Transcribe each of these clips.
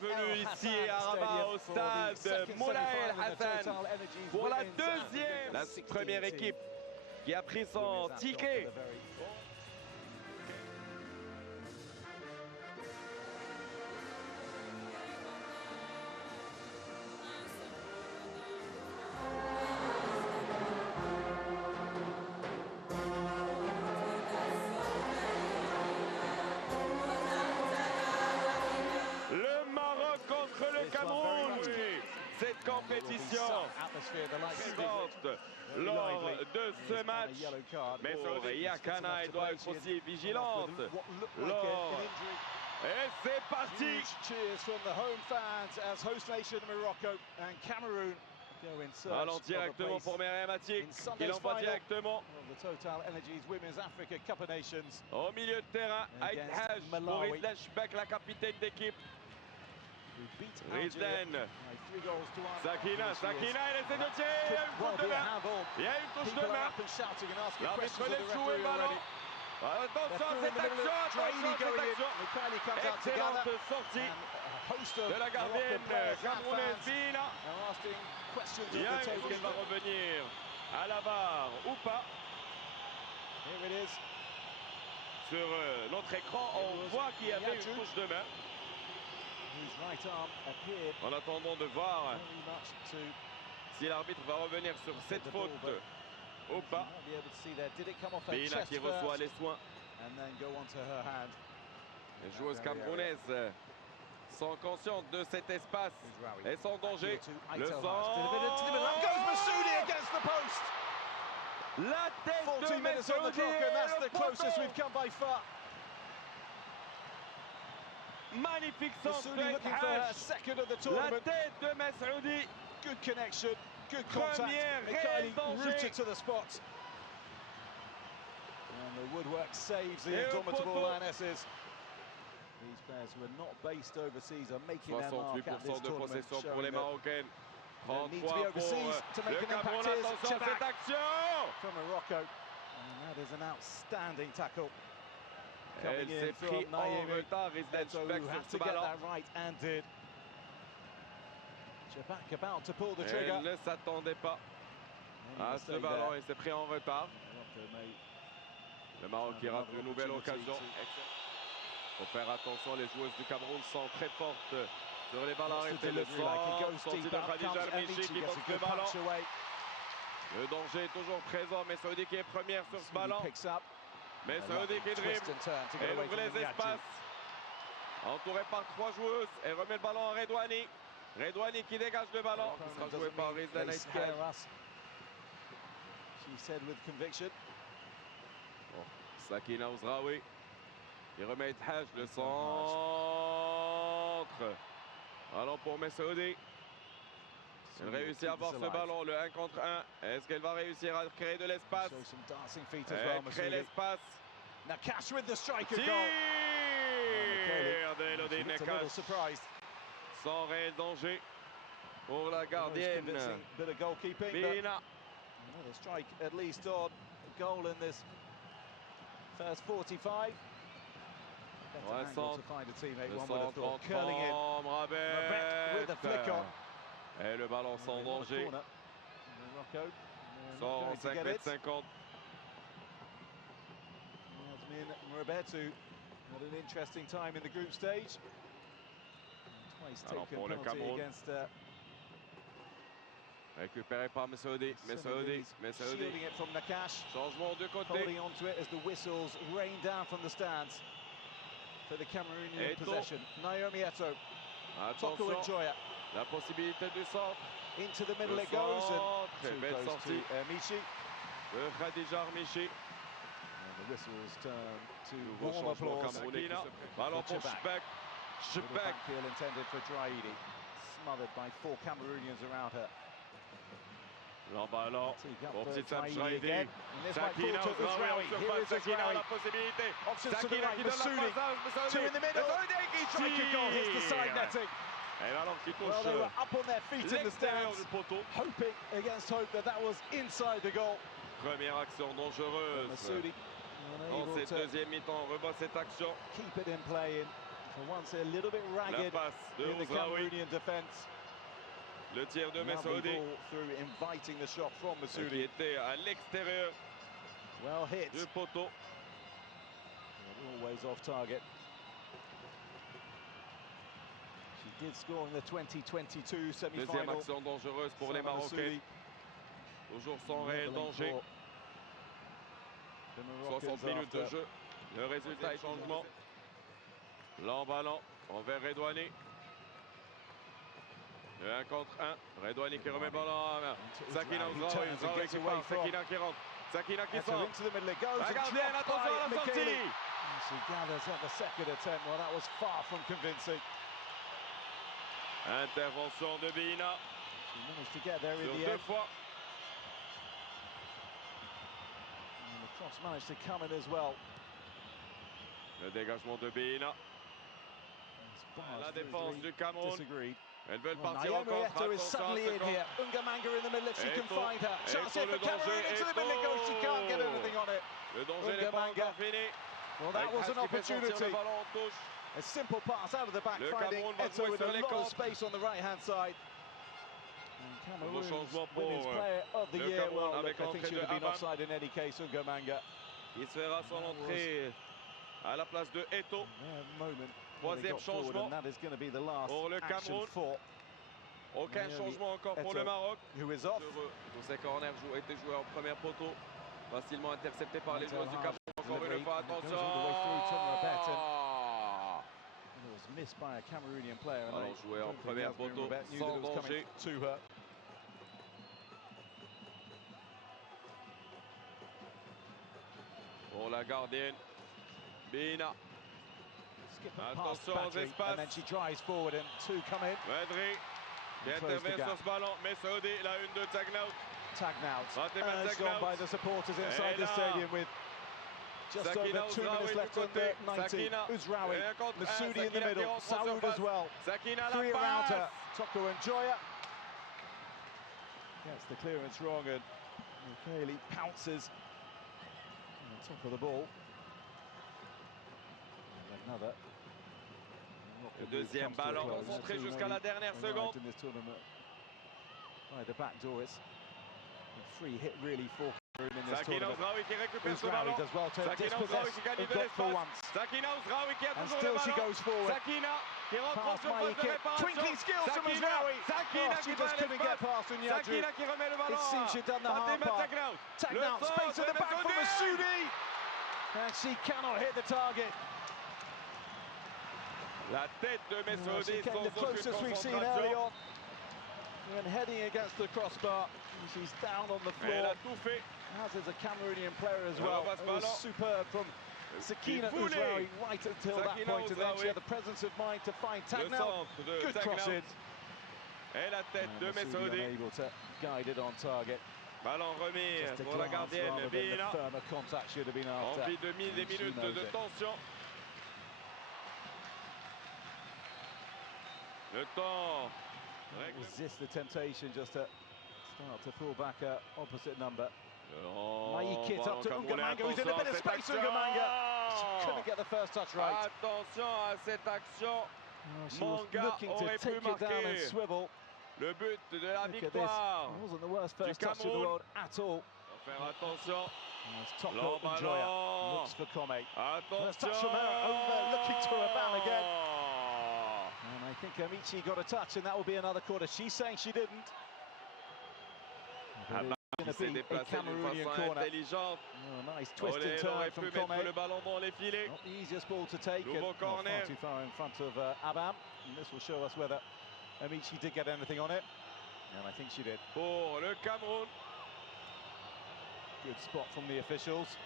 Bienvenue ici à Rabat au stade Moulay El Hassan pour la deuxième, la première équipe qui a pris son ticket. Le Maroc contre le Cameroun. Cette compétition présente lors de ce match. Mais Yakana doit être aussi vigilante. Et c'est parti. Allons directement pour Merematik, qui l'envoie directement au milieu de terrain. Aïdhaj pour Rizlan Shbek, la capitaine d'équipe. Rizlan, Sakina, elle essaie de tirer, il y a une faute de main. Il y a une touche de main. L'arbitre laisse jouer le ballon. Attention à cette action, Excellente sortie de la gardienne camerounaise Bina. Bien, est-ce qu'elle va revenir à la barre ou pas? Sur notre écran, on voit qu'il y avait une touche de main. En attendant de voir si l'arbitre va revenir sur cette faute ou pas. Bina qui reçoit les soins. Les joueuses camerounaises sont conscientes de cet espace et sont danger. Le centre. La tête de Messoudi. Magnifique centre de la tête de Messoudi. Good connection, good contact. Réel danger. To the spot. And the woodwork saves the indomitable lionesses. These players who are not based overseas are making their mark at this 68% de possession pour les Marocaines. 33 pour le Cameroun. Attention à cette action. From Morocco. And that is an outstanding tackle. Elle s'est pris en retard, Rizlan Shbek sur ce ballon. Elle ne s'attendait pas à ce ballon, il s'est pris en retard. Le Maroc qui rate une nouvelle occasion. Il faut faire attention, les joueuses du Cameroun sont très fortes sur les ballons arrêtés. Le centre, sortie de Khadija Al-Michi qui porte le ballon. Le danger est toujours présent, mais Saoudi qui est première sur ce ballon. Mais Saoudi qui dribble, elle ouvre les espaces. Entourée par 3 joueuses, elle remet le ballon à Redouani. Redouani qui dégage le ballon, qui sera joué par Rizlan Shbek. Sakina Ouzraoui. Il remet Haj, le centre. Allons pour Messoudi. Elle réussit à avoir ce ballon, le 1 contre 1. Est-ce qu'elle va réussir à créer de l'espace? Elle crée l'espace. Nakash with the striker goal. Tir d'Elodie Nakash. Sans réel danger pour la gardienne. Bina. Another strike at least on goal in this first 45. Ouais, centre. Le centre curling in. Mrabet with the flick on. Et le ballon sans danger. Sort en 5,50 m. Yasmin Mrabetu had an interesting time in the group stage. Twice taken pour le penalty against récupéré par Messoudi. Messoudi. Shielding it from Nakash. Changement de côté. Holding on to it as the whistles rain down from the stands for the Cameroonian possession. Naomi Eto'o. Toko Njoya. La possibilité du centre. Into the middle it goes. And belle sortie. Michi. De Khadija Al-Michi. The whistles turn to warm applause. Ballon pour Shbek. Shbek. Heel intended for Draidi. Smothered by 4 Cameroonians around her. L'emballant pour Petit Draidi. Sakina Ouzraoui en surface. Sakina a la possibilité. Sakina qui donne la passe. 2 in the middle. Striker goal hits the side netting. Et ballon qui touche. Well, they were up on their feet in the stands, hoping against hope that that was inside the goal. Première action dangereuse. Dans cette deuxième mi-temps, on revoit cette action. Keep it in play in For once, a little bit ragged in the Cameroonian defense. Le tir de Messoudi. Through inviting the shot from Messoudi. Qui était à l'extérieur du poteau. Always off target. She did score in the 2022 semi-final. Deuxième action dangereuse pour les Marocains. Toujours sans réel danger. 60 minutes de jeu. Le résultat est changement. L'emballant envers Redouani. Le 1 contre 1. Redouani qui remet le ballon à la main. Sakina Ouzraoui. Ouzraoui qui part. Sakina qui rentre. Sakina qui sort. La gardienne, attention à la sortie. She gathers at the second attempt. Well, that was far from convincing. Intervention de Bina. She managed to get there in the deux end. fois. And the cross managed to come in as well. Le dégagement de Bina. La défense du Cameroun. Elles veulent partir encore. Attention is suddenly in here. Ungamanga in the middle if she can find her. Chance here for Cameroon into the middle it goes. She can't get anything on it. Le danger n'est pas encore fini. Well, that was an opportunity. A simple pass out of the back, finding Eto with a lot of space on the right-hand side. And Cameroon's women's player of the year. Well, look, I think she would have been offside in any case, Ungamanga. Il fera son entrée à la place de Eto. Troisième changement pour le Cameroun. Aucun changement encore pour le Maroc. Tous ces corners étaient joués en premier poteau. Facilement intercepté par les joueurs du Cameroun. Encore une fois, attention. Ballon joué en premier poteau, sans danger. Pour la gardienne, Bina. Attention aux espaces. Medri qui intervient sur ce ballon. Messoudi, la une de Tagnaout. Urged on by the supporters inside the stadium with just over 2 minutes left on the 90. Ouzraoui, Messoudi in the middle, Saoud as well. Three around her. Toko and Joya gets the clearance wrong and Michaeli pounces on top of the ball. Another. Le deuxième ballon concentré jusqu'à la dernière seconde. By the back doors. Free hit really for Cameroon in this tournament. Sakina Ouzraoui qui récupère ce ballon. Does well to Ouzraoui qui gagne de l'espace. Sakina Ouzraoui qui a toujours le ballon. She goes forward. Sakina qui rentre en surface de réparation. Twinkling skills from Ouzraoui. Sakina qui just couldn't get past Unyadju. Sakina qui remet le ballon. It seems she'd done the hard part. Tagnaout, space at the back for Messoudi. And she cannot hit the target. La tête de Messoudi sans the closest we've seen early on. When heading against the crossbar, she's down on the floor. Elle a tout fait. As is a Cameroonian player as well. It was superb from Sakina Ouzraoui right until that point, and then she had the presence of mind to find Tagnaout. Good crossing. Et la tête de Messoudi. Able to guide it on target. Ballon remis pour la gardienne Bina. Envie de mise des minutes de tension. Le temps. Resist the temptation just to start to pull back a opposite number. Maïkit up to Ungamanga, who's in a bit of space. Ungamanga couldn't get the first touch right. Attention à cette action. Manga aurait pu marquer le but de la victoire. It wasn't the worst first touch in the world at all. Faire attention. L'emballant looks for Kome. Attention. First touch from her over, looking to her ban again. And I think Amici got a touch, and that will be another quarter. She's saying she didn't. Il s'est déplacé d'une façon intelligente. Nice twist in time from Kome. Le ballon dans les filets. Not the easiest ball to take. Nouveau corner. Far too far in front of Abam. And this will show us whether Amici did get anything on it. And I think she did. Pour le Cameroun. Good spot from the officials.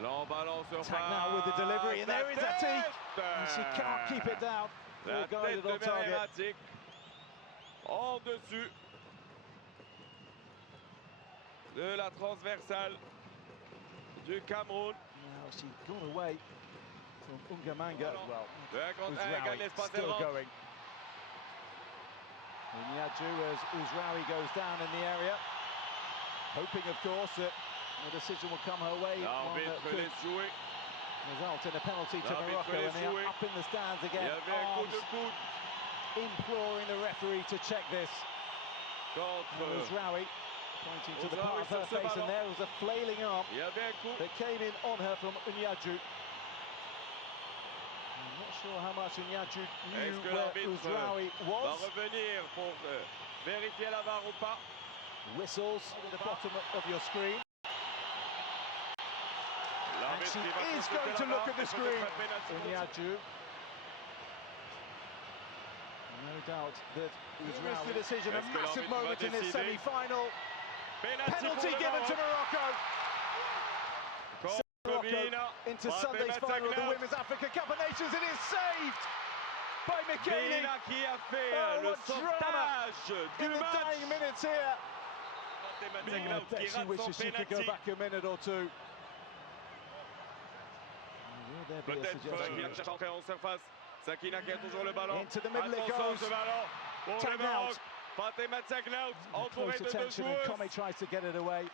L'emballant sur Tagnaout with the delivery, and there is a tee. And she can't keep it down. La tête de Merematic en dessus de la transversale du Cameroun. Now she's gone away from Ungamanga. Well, Ouzraoui still going. Unyadju as Ouzraoui goes down in the area. Hoping, of course, that the decision will come her way. L'arbitre laisse jouer. Result in a penalty to Morocco, and they are up in the stands again. Arms imploring the referee to check this. Rowie pointing to the part of her face, and there was a flailing arm that came in on her from Unyaju. I'm not sure how much Unyaju knew where Rowie was. Va revenir pour vérifier la VAR ou pas. Whistles at the bottom of your screen. And she is going to look at the screen. Unyaju. No doubt that it was the decision, a massive moment in this semi-final. Penalty given to Morocco. Morocco into Sunday's final of the Women's Africa Cup of Nations. It is saved by Michaeli. What drama in the dying minutes here. I bet she wishes she could go back a minute or two. Sakina qui a toujours le ballon. Into the middle it goes. Tagged out. Fatima tagged out. Entouré de deux joueurs. And Kome tries to get it away.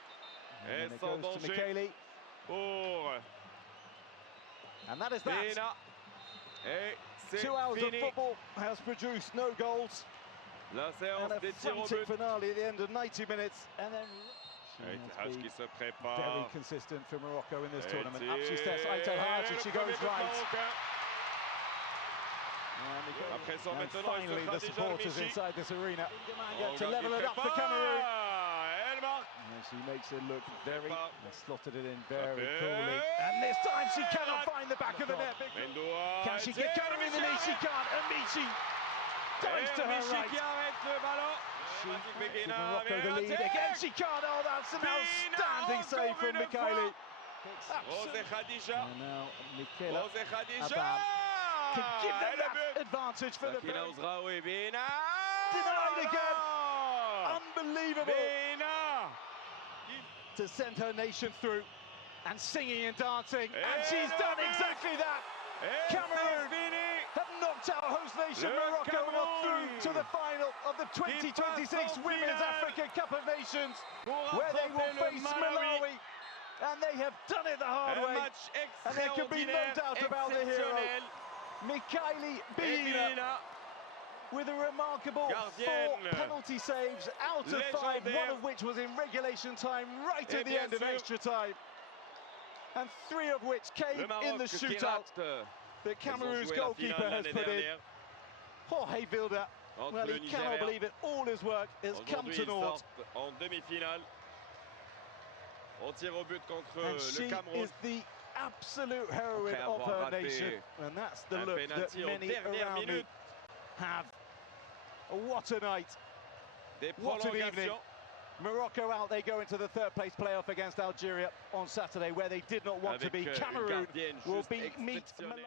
And it goes to Michaeli. And that is that. 2 hours of football has produced no goals. La séance and a frantic finale at the end of 90 minutes. And then qui se prépare. Very consistent for Morocco in this tournament. Up she steps, Aitel Haj, and she goes right. And finally, the supporters inside this arena to level it up for Cameroon. And she makes it look very, slotted it in very coolly. And this time she cannot find the back of the net. Can she get Cameroon in the knee? She can't. Amici dives to her right. She gives Morocco the lead again. She can't. Oh, that's an outstanding save from Michaeli. And now Michaela Abam to give them that advantage for the denied again. Unbelievable. To send her nation through and singing and dancing, and she's done exactly that. Cameroon have knocked out host nation Morocco and are through to the final of the 2026 Women's Africa Cup of Nations, where they will face Malawi. And they have done it the hard way, and there can be no doubt about the hero. Michaeli Bina with a remarkable 4 penalty saves out of 5, one of which was in regulation time right at the end of extra time, and 3 of which came in the shootout that Cameroon's goalkeeper has put in. Jorge Vilda, well, he cannot believe it. All his work has come to naught. And she is the absolute heroine of her nation, and that's the look that many around me have. What a night, what an evening. Morocco out, they go into the 3rd place playoff against Algeria on Saturday, where they did not want to be. Cameroon will meet Malawi.